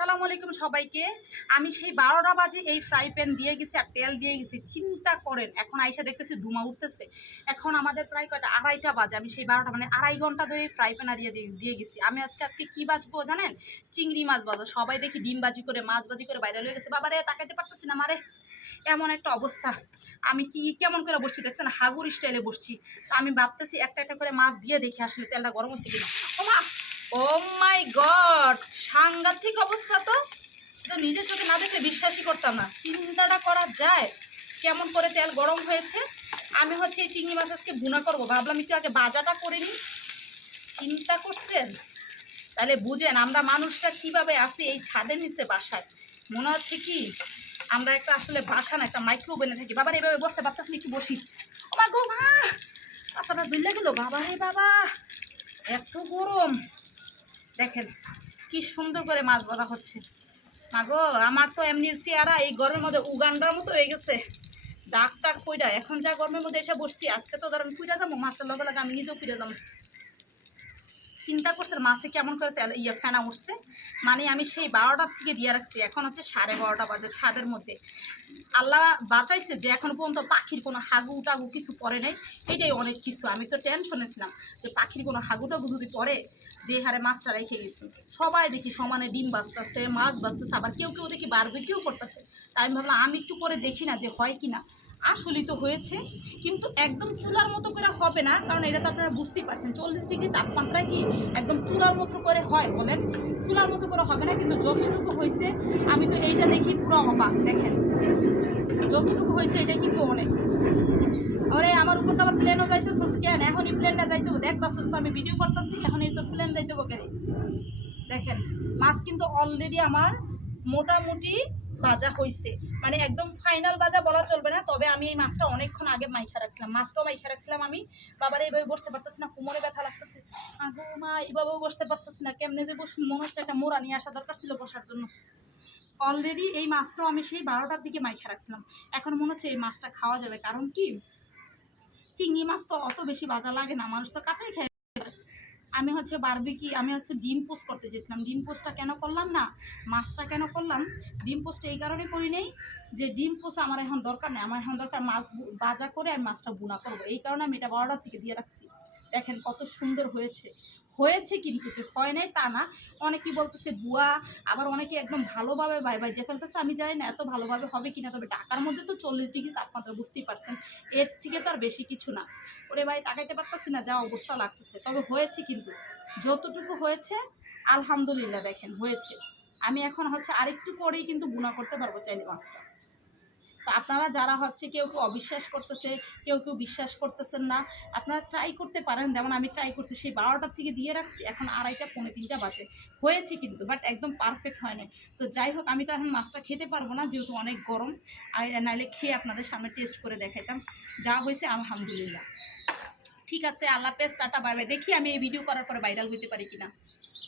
আসসালামু আলাইকুম সবাইকে। আমি সেই 12টা বাজে এই ফ্রাই প্যান দিয়ে গেছি আর তেল দিয়ে গেছি। চিন্তা করেন এখন আইসা দেখতেছি ধুমা উঠতেছে। এখন আমাদের প্রায় কয়টা 2:30টা বাজে। আমি সেই 12টা মানে 2.5 ঘন্টা ধরে ফ্রাই প্যান দিয়ে গেছি। আমি আজকে কি বাজবো জানেন? চিংড়ি মাছ বাজবো। সবাই দেখি ডিম বাজি করে মাছ বাজি করে বাইরে হয়ে গেছে। বাবারে তাকাইতে পারতেছি না মারে, এমন একটা অবস্থা। আমি কি কেমন করে বসছি দেখছেন, হাগুর স্টাইলে বসছি। তো আমি ভাবতেছি একটা একটা করে মাছ দিয়ে দেখি আসলে তেলটা গরম হয়েছে কিনা। ওমা, ও মাই গড, সাংঘাতিক অবস্থা। তো নিজের চোখে না দেখলে বিশ্বাসই করতাম না। চিন্তাটা করা যায় কেমন করে তেল গরম হয়েছে। আমি হচ্ছে এই চিংড়ি মাছ আজকে ভুনা করবো, ভাবলাম একটু আগে বাজাটা করে নিই। চিন্তা করছেন? তাহলে বুঝেন আমরা মানুষরা কিভাবে আছি এই ছাদের নিচে বাসায়। মনে হচ্ছে কি আমরা একটা আসলে বাসা না, একটা মাইক্রো ওভেনে থাকি। বাবার এইভাবে বসতে পারতেছি, একটু বসি। ও মা গো মা, আচ্ছা ঝুলে গেল। বাবা রে বাবা, এত গরম। দেখেন কি সুন্দর করে মাছ ভাজা হচ্ছে। মা গো, আমার তো এমনি চেহারা এই গরমের মধ্যে উগান্ডার মতো হয়ে গেছে। দাগ টাক কইরা এখন যা গরমের মধ্যে এসে বসছি, আজকে তো ধরেন পুজা যাবো মাছের লগে লাগে, আমি নিজেও ফিরে যাবো। চিন্তা করছেন মাছে কেমন করে তেল ফেনা উঠছে। মানে আমি সেই 12টার থেকে দিয়ে রাখছি, এখন হচ্ছে 12:30 বাজে ছাদের মধ্যে। আল্লাহ বাঁচাইছে যে এখন পর্যন্ত পাখির কোনো হাগু টাগু কিছু পরে নাই, এটাই অনেক কিছু। আমি তো টেনশনে ছিলাম যে পাখির কোনো হাগু টাগু যদি পরে, যে হারে মাছটা রেখে গেছি। সবাই দেখি সমানে ডিম বাজতেছে, মাছ বাজতেছে, আবার কেউ কেউ দেখি বারবিকিউ করতেছে। তাই আমি ভাবলাম আমি একটু করে দেখি না যে হয় কি না। আসলেই তো হয়েছে, কিন্তু একদম চুলার মতো করে হবে না, কারণ এটা তো আপনারা বুঝতেই পারছেন 40 ডিগ্রি তাপমাত্রায় কি একদম চুলার মতো করে হয় বলেন? চুলার মতো করে হবে না, কিন্তু যতটুকু হয়েছে আমি তো এইটা দেখি পুরো অবাক। দেখেন যতটুকু হয়েছে এটা কিন্তু অনেক। ওরে আমার উপরটা আবার প্লেনও যাইতেছ কেন? এখনই প্লেনটা যাইতে হবে, দেখতেছস তো আমি ভিডিও করতেছি, এখনই তো প্লেন যাইতে হবে কেন? দেখেন মাছ কিন্তু অলরেডি আমার মোটামুটি ভাজা হয়েছে। মানে একদম ফাইনাল ভাজা বলা চলবে না, তবে আমি এই মাছটা অনেকক্ষণ আগে মাইখা রাখছিলাম। মাছটাও মাইখা রাখছিলাম আমি। বাবার এইভাবে বসতে পারতেছি না, কোমরে ব্যথা লাগতেছে। আগো মা, এইভাবেও বসতে পারতেছি না। কেমনে যে বস, মনে হচ্ছে একটা মোড়া নিয়ে আসা দরকার ছিল বসার জন্য। অলরেডি এই মাছটাও আমি সেই 12টার দিকে মাইখা রাখছিলাম। এখন মনে হচ্ছে এই মাছটা খাওয়া যাবে, কারণ কি চিংড়ি মাছ তো অত বেশি ভাজা লাগে না, মানুষ তো কাঁচাই খায়। আমি হচ্ছে আমি হচ্ছে ডিম পোস্ট করতে চেয়েছিলাম। ডিম পোস্টটা কেন করলাম না, মাছটা কেন করলাম? ডিম পোস্টটা এই কারণে করি নেই যে ডিম পোস্ট আমার এখন দরকার নেই, আমার এখন দরকার মাছ ভাজা করে আমি মাছটা বুনা করবো। এই কারণে আমি এটা 12টার থেকে দিয়ে রাখছি। দেখেন কত সুন্দর হয়েছে। হয়েছে কিন্তু যে হয় নাই তা না। অনেকেই বলতেছে বুয়া, আবার অনেকে একদম ভালোভাবে যে ফেলতেছে। আমি জানি না এত ভালোভাবে হবে কিনা, তবে ঢাকার মধ্যে তো 40 ডিগ্রি তাপমাত্রা, বুঝতেই পারছেন। এর থেকে তো আর বেশি কিছু না। ওরে ভাই তাকাইতে পারতেছি না, যা অবস্থা লাগতেছে। তবে হয়েছে কিন্তু, যতটুকু হয়েছে আলহামদুলিল্লাহ। দেখেন হয়েছে। আমি এখন হচ্ছে আরেকটু পরেই কিন্তু বুনা করতে পারবো চাইলে মাছটা। তো আপনারা যারা হচ্ছে কেউ কেউ অবিশ্বাস করতেছে, কেউ কেউ বিশ্বাস করতেছেন না, আপনারা ট্রাই করতে পারেন। যেমন আমি ট্রাই করছি, সেই 12টার থেকে দিয়ে রাখছি, এখন 2:30 পৌনে 3টা বাজে। হয়েছে কিন্তু, বাট একদম পারফেক্ট হয় না। তো যাই হোক, আমি তো এখন মাছটা খেতে পারবো না যেহেতু অনেক গরম। আর নাইলে খেয়ে আপনাদের সামনে টেস্ট করে দেখাইতাম। যা হয়েছে আলহামদুলিল্লাহ। ঠিক আছে, আল্লাহ হাফেজ, টাটা বাই বাই। দেখি আমি এই ভিডিও করার পরে ভাইরাল হইতে পারি কিনা।